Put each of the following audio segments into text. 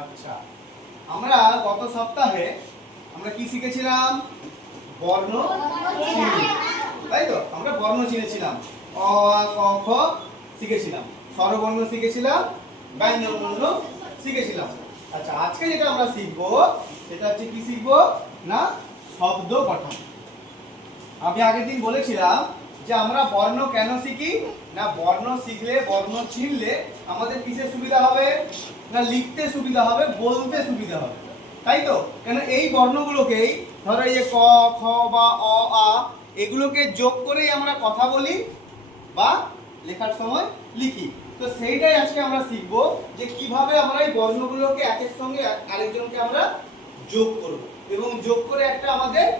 আচ্ছা আমরা গত সপ্তাহে আমরা কি শিখেছিলাম? বর্ণ তাই তো? আমরা বর্ণ চিনেছিলাম অ, ক, খ শিখেছিলাম। স্বরবর্ণ শিখেছিলাম ব্যঞ্জন বর্ণ শিখেছিলাম। আচ্ছা আজকে যেটা আমরা শিখব, সেটা হচ্ছে কি শিখব? না, শব্দ গঠন। আমি আগের দিন বলেছিলাম যে আমরা বর্ণ কেন শিখি? না, বর্ণ শিখলে, বর্ণ চিনলে আমাদের কিসে সুবিধা হবে? না, লিখতে সুবিধা হবে, বলতে সুবিধা হবে। তাই তো? কেন এই বর্ণগুলোকেই ধরো এই যে ক, খ বা অ, আ, এগুলোকে যোগ করেই আমরা কথা বলি বা লেখার সময় লিখি। তো সেইটাই আজকে আমরা শিখব যে কীভাবে আমরা এই বর্ণগুলোকে একের সঙ্গে আরেকজনকে আমরা যোগ করব। এবং যোগ করে একটা আমাদের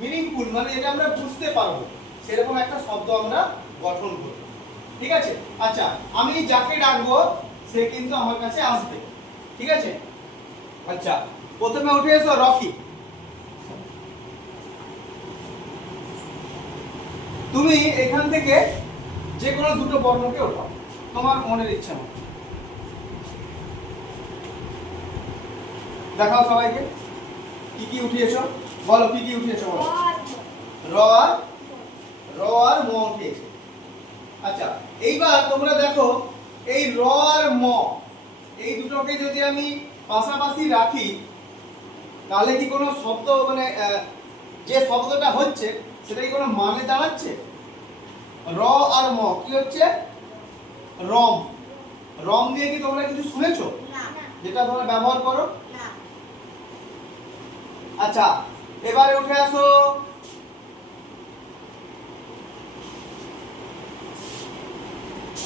মিনিংফুল মানে এটা আমরা বুঝতে পারব। সেরকম একটা শব্দ আমরা গঠন করব। ঠিক আছে? আচ্ছা আমি যাকে ডাকবো সে কিন্তু আমার কাছে আসবে। ঠিক আছে? আচ্ছা প্রথমে উঠে এসো রকি। তুমি এখান থেকে যে কোনো দুটো বর্ণকে ওঠাও। তোমার মনের ইচ্ছা মতো। দেখাও সবাইকে। কি কি উঠিয়েছো? বলো কি কি উঠিয়েছো বলো? র আর র আর ম উঠিয়েছে আচ্ছা এইবার তোমরা দেখো এই র আর ম এই দুটোকে যদি আমি পাশাপাশি রাখি তাহলে কি কোনো শব্দ মানে যে শব্দটা হচ্ছে সেটা কি কোনো মানে দাঁড়াচ্ছে? র আর ম কি হচ্ছে? রম। রম দিয়ে কি তোমরা কিছু শুনেছো? যেটা তোমরা ব্যবহার করো? আচ্ছা এবারে উঠে আসো।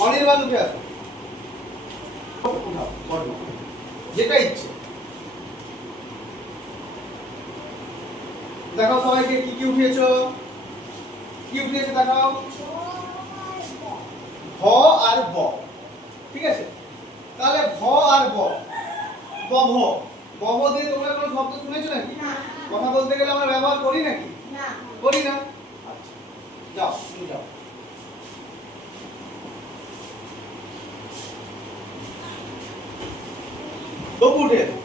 অনির্বাণ উঠে আসো যেটা ইচ্ছে। দেখাও সবাইকে কি কি উঠিয়েছো। কি উঠিয়েছে দেখাও। ভ আর ব। ঠিক আছে? তাহলে ভ আর ব। বভ বভ দিয়ে তোমরা কোনো শব্দ শুনেছো নাকি? কথা বলতে গেলে আমরা ব্যবহার করি নাকি? করি না? আচ্ছা যাও তুমি যাও। তবু উঠে এলো।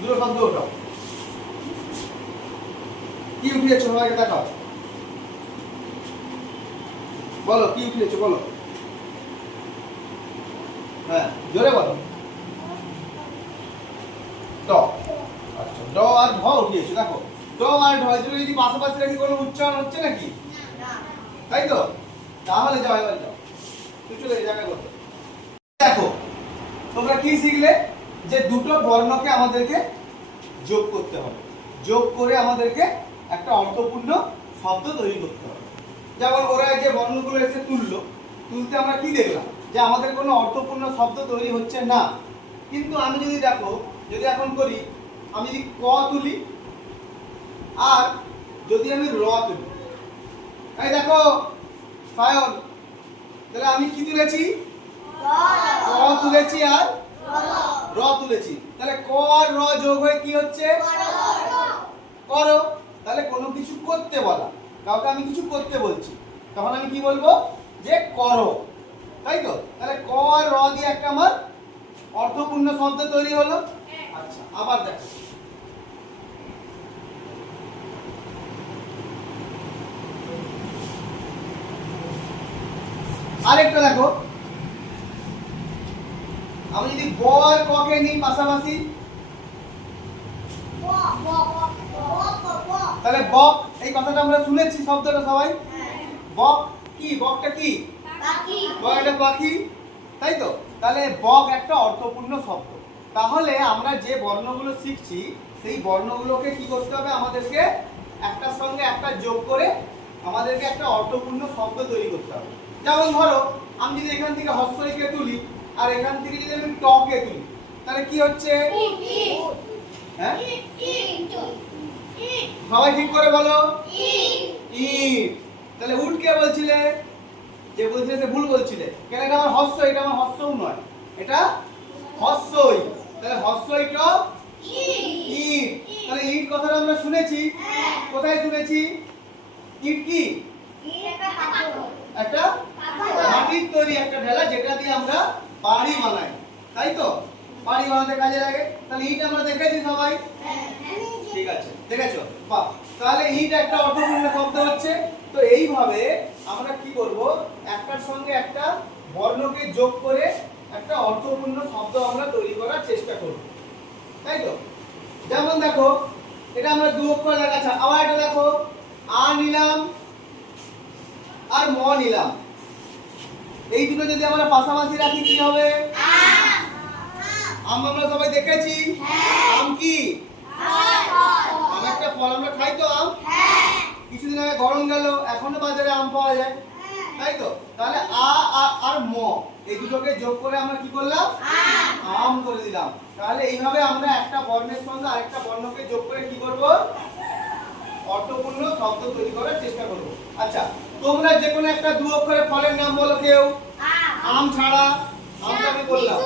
দুটো শব্দ ওঠাও কি উঠিয়েছো সবাইকে দেখাও বলো কি উঠিয়েছো বলো হ্যাঁ জোরে বলো ড আচ্ছা ড আর ভ উঠিয়েছো দেখো ড আর ঢ যদি পাশাপাশি রাখি কোনো উচ্চারণ হচ্ছে নাকি? তাই তো? তাহলে যাও এবার যাও তুই চলে এই জায়গায় বসো দেখো তোমরা কি শিখলে? যে দুটো বর্ণকে আমাদেরকে যোগ করতে হবে। যোগ করে আমাদেরকে একটা অর্থপূর্ণ শব্দ তৈরি করতে হবে। যেমন ওরা যে বর্ণগুলো এসে তুললো তুলতে আমরা কি দেখলাম? যে আমাদের কোনো অর্থপূর্ণ শব্দ তৈরি হচ্ছে না। কিন্তু আমি যদি দেখো যদি এখন করি আমি যদি ক তুলি আর যদি আমি র তুলি। এই দেখো সায়ন তাহলে আমি কি তুলেছি? ক তুলেছি আর র তুলেছি। তাহলে ক আর র যোগ হয়ে কি হচ্ছে? করো। তাহলে কোনো কিছু করতে বলা। কাউকে আমি কিছু করতে বলছি। তখন আমি কি বলব? যে করো। তাই তো? তাহলে ক আর র দিয়ে একটা আমার অর্থপূর্ণ শব্দ তৈরি হলো। আচ্ছা আবার দেখো। আরেকটা দেখো। আমি যদি ব আর ক কে নিই পাশাপাশি? তাহলে বক এই কথাটা আমরা শুনেছি শব্দটা সবাই। বক কি? বকটা কি? বক একটা পাখি। তাই তো? তাহলে বক একটা অর্থপূর্ণ শব্দ। তাহলে আমরা যে বর্ণগুলো শিখছি সেই বর্ণগুলোকে কি করতে হবে? আমাদেরকে একটার সঙ্গে একটা যোগ করে আমাদেরকে একটা অর্থপূর্ণ শব্দ তৈরি করতে হবে। যেমন ধরো আমি যদি এখান থেকে হস্যইকে তুলি আর এখান থেকে যদি আমি টকে তুলি তাহলে কি হচ্ছে? হ্যাঁ? সবাই ঠিক করে বলো। ইট। তাহলে উট কে বলছিলে? যে বলছিলে সে ভুল বলছিলে। কেন এটা আমার হস্য? এটা আমার হস্যও নয়। এটা হস্যই তাহলে হস্যই ট ইট। তাহলে ইট কথাটা আমরা শুনেছি। কোথায় শুনেছি? ইট কি? একটা মাটির তৈরি একটা ঢেলা যেটা দিয়ে আমরা বাড়ি বানাই, তাই তো? বাড়ি বানাতে কাজে লাগে? তাহলে ইট আমরা দেখেছি সবাই। ঠিক আছে, দেখেছ? বাহ, তাহলে ইট একটা অর্থপূর্ণ শব্দ হচ্ছে। তো এইভাবে আমরা কি করব? একটার সঙ্গে একটা বর্ণকে যোগ করে একটা অর্থপূর্ণ শব্দ আমরা তৈরি করার চেষ্টা করব। তাই তো? যেমন দেখো, এটা আমরা দু অক্ষর দেখাচ্ছি। আবার এটা দেখো, আ নিলাম আর ম নিলাম। এই দুটো যদি আমরা পাশাপাশি রাখি, কি হবে? আম আমরা সবাই দেখেছি। আম কি? আম একটা ফল, আমরা খাই তো আম? কিছুদিন আগে গরম গেল, এখনও বাজারে আম পাওয়া যায়। তাই তো? তাহলে আ আর ম, এই দুটোকে যোগ করে আমরা কি করলাম? আম করে দিলাম। তাহলে এইভাবে আমরা একটা বর্ণের সঙ্গে আরেকটা বর্ণকে যোগ করে কি করব? অর্থপূর্ণ শব্দ তৈরি করার চেষ্টা করব। আচ্ছা তোমরা যে কোনো একটা দু অক্ষরের ফলের নাম বলো কেউ। আম। ছাড়া আমটা আমি বললাম।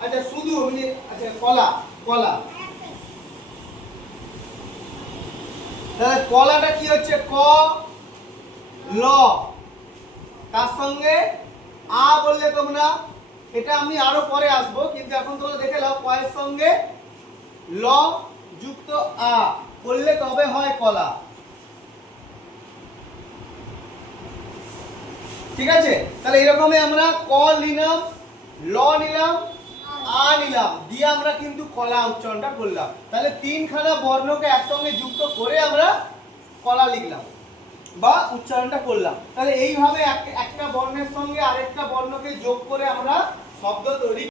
আচ্ছা শুধু আচ্ছা কলা কলা। তাহলে কলাটা কি হচ্ছে? ক ল। তার সঙ্গে? আ বললে তোমরা। এটা আমি আরও পরে আসব কিন্তু এখন তোমরা দেখে নাও কয়ের সঙ্গে ল যুক্ত আ। করলে তবে হয় কলা। ঠিক আছে? তাহলে এরকমই আমরা ক নিলাম, ল নিলাম, আ নিলাম। দিয়ে আমরা কিন্তু কলা উচ্চারণটা করলাম। তাহলে তিনখানা বর্ণকে একসঙ্গে যুক্ত করে আমরা কলা লিখলাম বা উচ্চারণটা করলাম। তাহলে এইভাবে এক- একটা বর্ণের সঙ্গে আরেকটা বর্ণকে যোগ করে আমরা শব্দ তৈরি